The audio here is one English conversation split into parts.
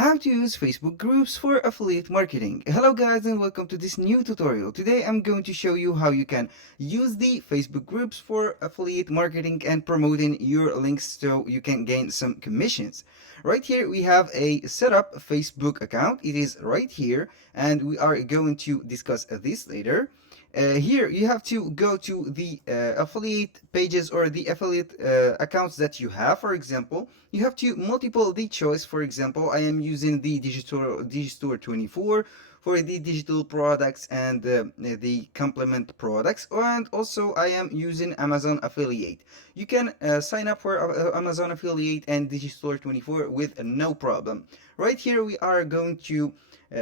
How to use Facebook groups for affiliate marketing. Hello guys and welcome to this new tutorial. Today I'm going to show you how you can use the Facebook groups for affiliate marketing and promoting your links so you can gain some commissions. Right here we have a setup Facebook account. It is right here and we are going to discuss this later. Here you have to go to the affiliate pages or the affiliate accounts that you have. For example, you have to multiple the choice. For example, I am using the Digistore 24 for the digital products and the complement products, and also I am using Amazon affiliate. You can sign up for Amazon affiliate and Digistore 24 with no problem. Right here we are going to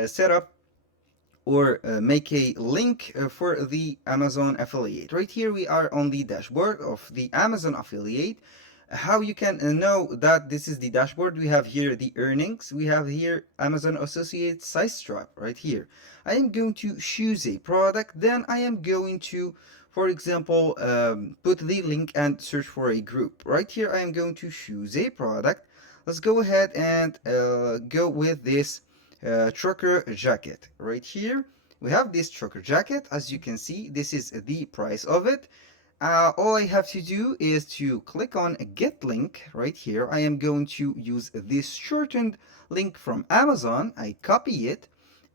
set up or make a link for the Amazon affiliate. Right here we are on the dashboard of the Amazon affiliate. How you can know that this is the dashboard: we have here the earnings, we have here Amazon associate size trap. Right here I am going to choose a product, then I am going to, for example, put the link and search for a group. Right here I am going to choose a product. Let's go ahead and go with this trucker jacket. Right here we have this trucker jacket. As you can see, this is the price of it. All I have to do is to click on get link. Right here I am going to use this shortened link from Amazon. I copy it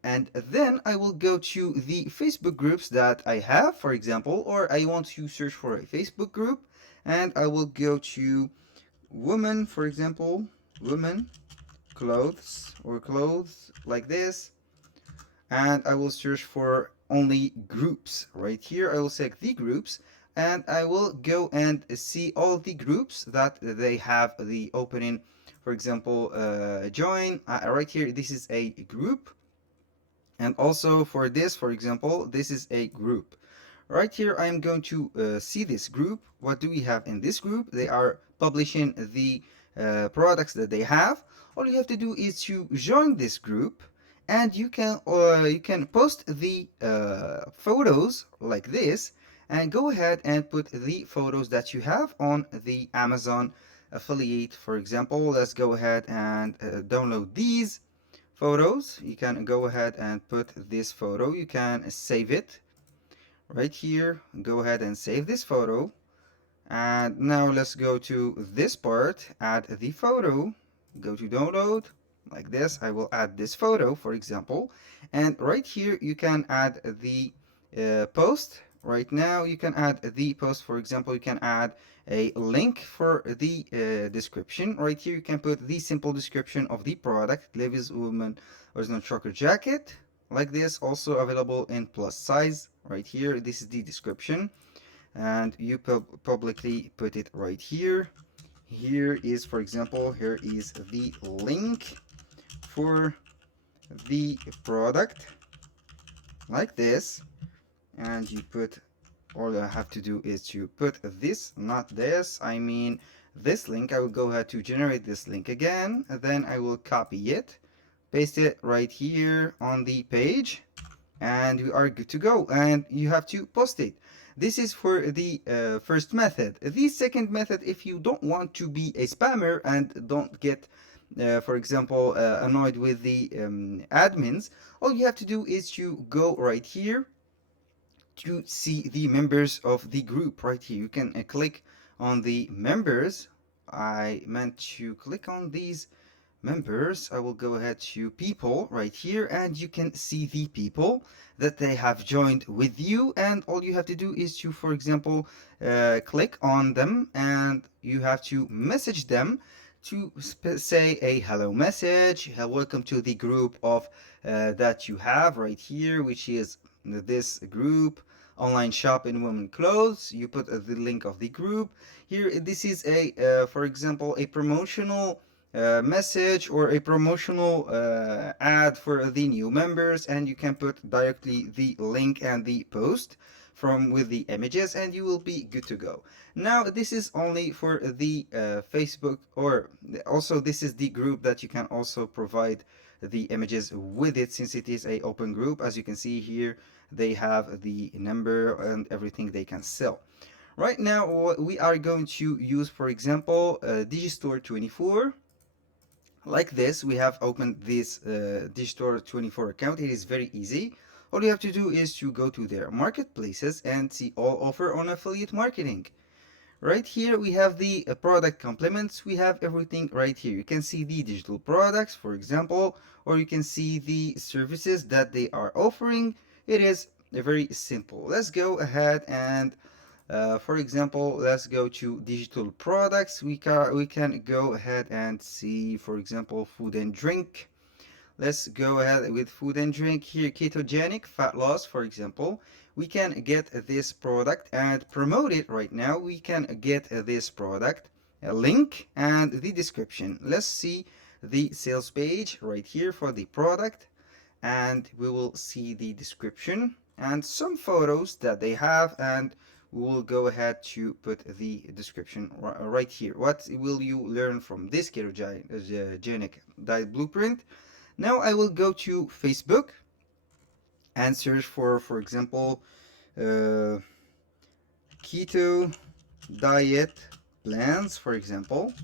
and then I will go to the Facebook groups that I have, for example, or I want to search for a Facebook group, and I will go to women, for example, women clothes or clothes like this, and I will search for only groups. Right here I will select the groups and I will go and see all the groups that they have the opening. For example, join. Right here this is a group, and also for this, for example, this is a group. Right here I am going to see this group. What do we have in this group? They are publishing the products that they have. All you have to do is to join this group, and you can post the photos like this, and go ahead and put the photos that you have on the Amazon affiliate. For example, let's go ahead and download these photos. You can go ahead and put this photo. You can save it right here. Go ahead and save this photo. And now let's go to this part, add the photo, go to download like this. I will add this photo, for example, and right here you can add the post. Right now you can add the post. For example, you can add a link for the description. Right here you can put the simple description of the product: Levi's woman original trucker jacket, like this, also available in plus size. Right here, this is the description, and you publicly put it right here. Here is, for example, here is the link for the product, like this, and you put, all I have to do is to put this, not this, I mean this link. I will go ahead to generate this link again, and then I will copy it, paste it right here on the page, and we are good to go. And you have to post it. This is for the first method. The second method, if you don't want to be a spammer and don't get for example annoyed with the admins, all you have to do is to go right here to see the members of the group. Right here you can click on the members. I meant to click on these members. I will go ahead to people right here, and you can see the people that they have joined with you, and all you have to do is to, for example, click on them, and you have to message them to say a hello message. Welcome to the group of that you have right here, which is this group, online shop in women clothes. You put the link of the group here. This is a for example, a promotional message or a promotional ad for the new members, and you can put directly the link and the post from with the images, and you will be good to go. Now this is only for the Facebook, or also this is the group that you can also provide the images with it, since it is a open group. As you can see here, they have the number and everything they can sell. Right now we are going to use, for example, Digistore 24. Like this, we have opened this Digistore 24 account. It is very easy. All you have to do is to go to their marketplaces and see all offer on affiliate marketing. Right here we have the product complements. We have everything right here. You can see the digital products, for example, or you can see the services that they are offering. It is very simple. Let's go ahead and for example, let's go to digital products. We can go ahead and see, for example, food and drink. Let's go ahead with food and drink here. Ketogenic fat loss, for example. We can get this product and promote it right now. We can get this product, a link and the description. Let's see the sales page right here for the product, and we will see the description and some photos that they have, and we will go ahead to put the description right here. What will you learn from this ketogenic diet blueprint? Now I will go to Facebook and search for example, uh, keto diet plans, for example,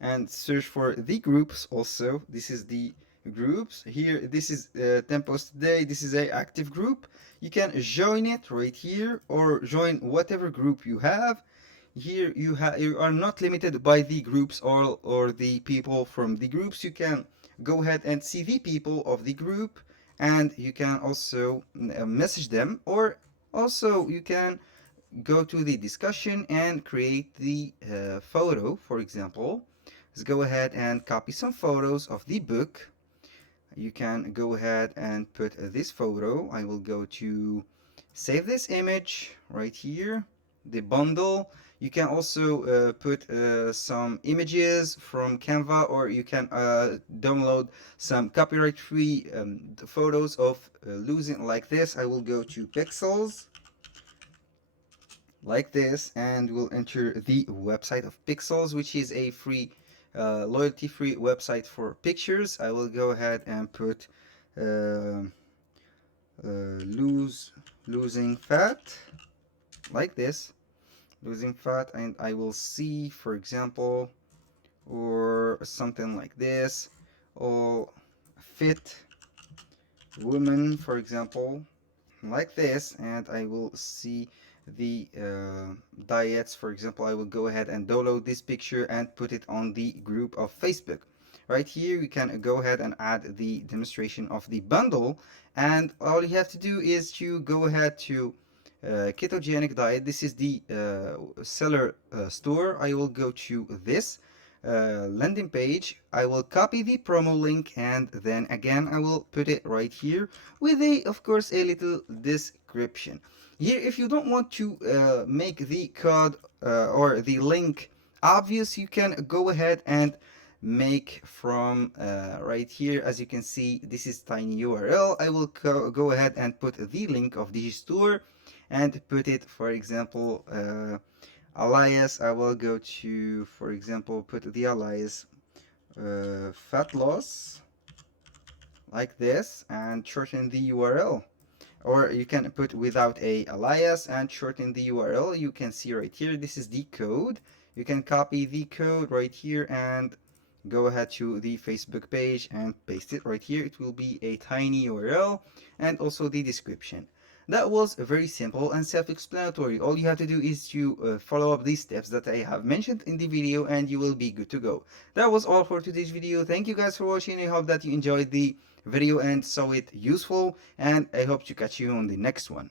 and search for the groups also. This is the groups here. This is 10 posts today. This is a active group. You can join it right here or join whatever group you have. Here you are not limited by the groups or the people from the groups. You can go ahead and see the people of the group, and you can also message them, or also you can go to the discussion and create the photo. For example, let's go ahead and copy some photos of the book. You can go ahead and put this photo. I will go to save this image right here, the bundle. You can also put some images from Canva, or you can download some copyright free photos of losing like this. I will go to pixels like this, and we'll enter the website of Pixels, which is a free loyalty free website for pictures. I will go ahead and put uh, losing fat like this, losing fat, and I will see, for example, or something like this, or fit woman, for example, like this, and I will see the diets. For example, I will go ahead and download this picture and put it on the group of Facebook. Right here you can go ahead and add the demonstration of the bundle, and all you have to do is to go ahead to ketogenic diet. This is the seller store. I will go to this landing page. I will copy the promo link, and then again I will put it right here with a, of course, a little description. Here, if you don't want to make the code or the link obvious, you can go ahead and make from right here. As you can see, this is tiny URL. I will go ahead and put the link of the store and put it, for example, alias. I will go to, for example, put the alias fat loss like this and shorten the URL. Or you can put without a alias and shorten the URL. You can see right here, this is the code. You can copy the code right here and go ahead to the Facebook page and paste it right here. It will be a tiny URL and also the description. That was very simple and self-explanatory. All you have to do is to follow up these steps that I have mentioned in the video, and you will be good to go. That was all for today's video. Thank you guys for watching. I hope that you enjoyed the video and saw it useful, and I hope to catch you on the next one.